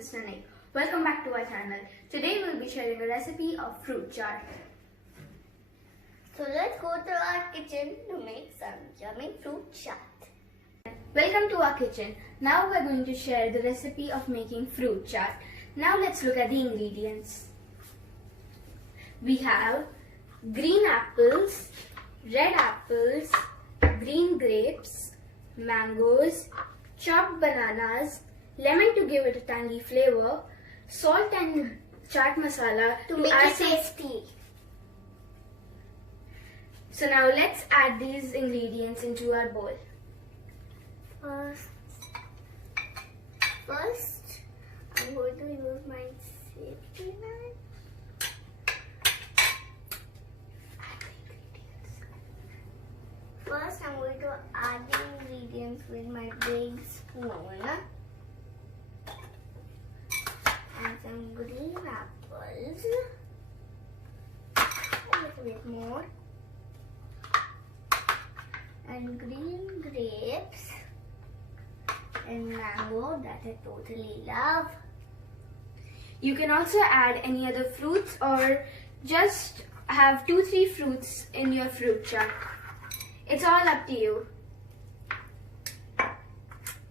sister Nick. Welcome back to our channel. Today we'll be sharing a recipe of fruit chaat. So let's go to our kitchen to make some yummy fruit chaat. Welcome to our kitchen. Now we're going to share the recipe of making fruit chaat. Now let's look at the ingredients. We have green apples, red apples, green grapes, mangoes, chopped bananas, lemon to give it a tangy flavor, salt and chaat masala To make add it tasty. So now let's add these ingredients into our bowl. First, I'm going to use my safety knife. First, I'm going to add the ingredients with my big spoon. And some green apples. A little bit more. And green grapes. And mango that I totally love. You can also add any other fruits or just have 2-3 fruits in your fruit chaat. It's all up to you.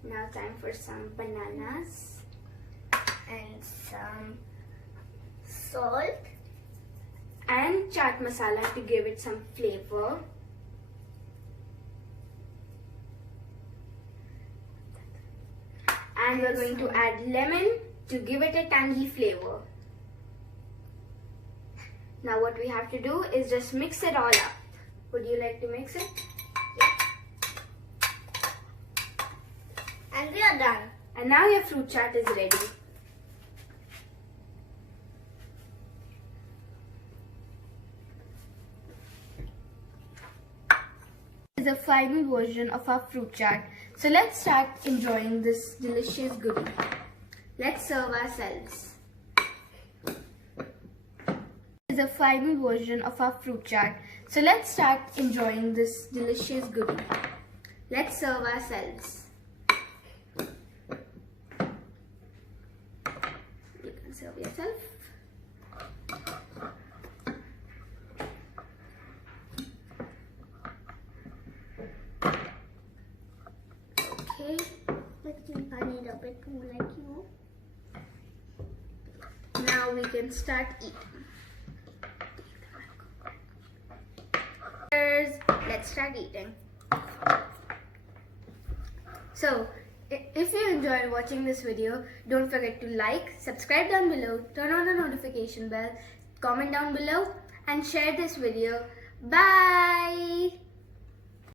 Now time for some bananas. And some salt. And chaat masala to give it some flavor. And we're going to add lemon to give it a tangy flavor. Now what we have to do is just mix it all up. Would you like to mix it? And we are done. And now your fruit chaat is ready. This is the final version of our fruit chaat. So let's start enjoying this delicious goodie. Let's serve ourselves. This is the final version of our fruit chaat. So let's start enjoying this delicious goodie. Let's serve ourselves. You can serve yourself. Okay. I think I need a bit more like you. Now we can start eating. Let's start eating. So, if you enjoyed watching this video, don't forget to like, subscribe down below, turn on the notification bell, comment down below and share this video. Bye!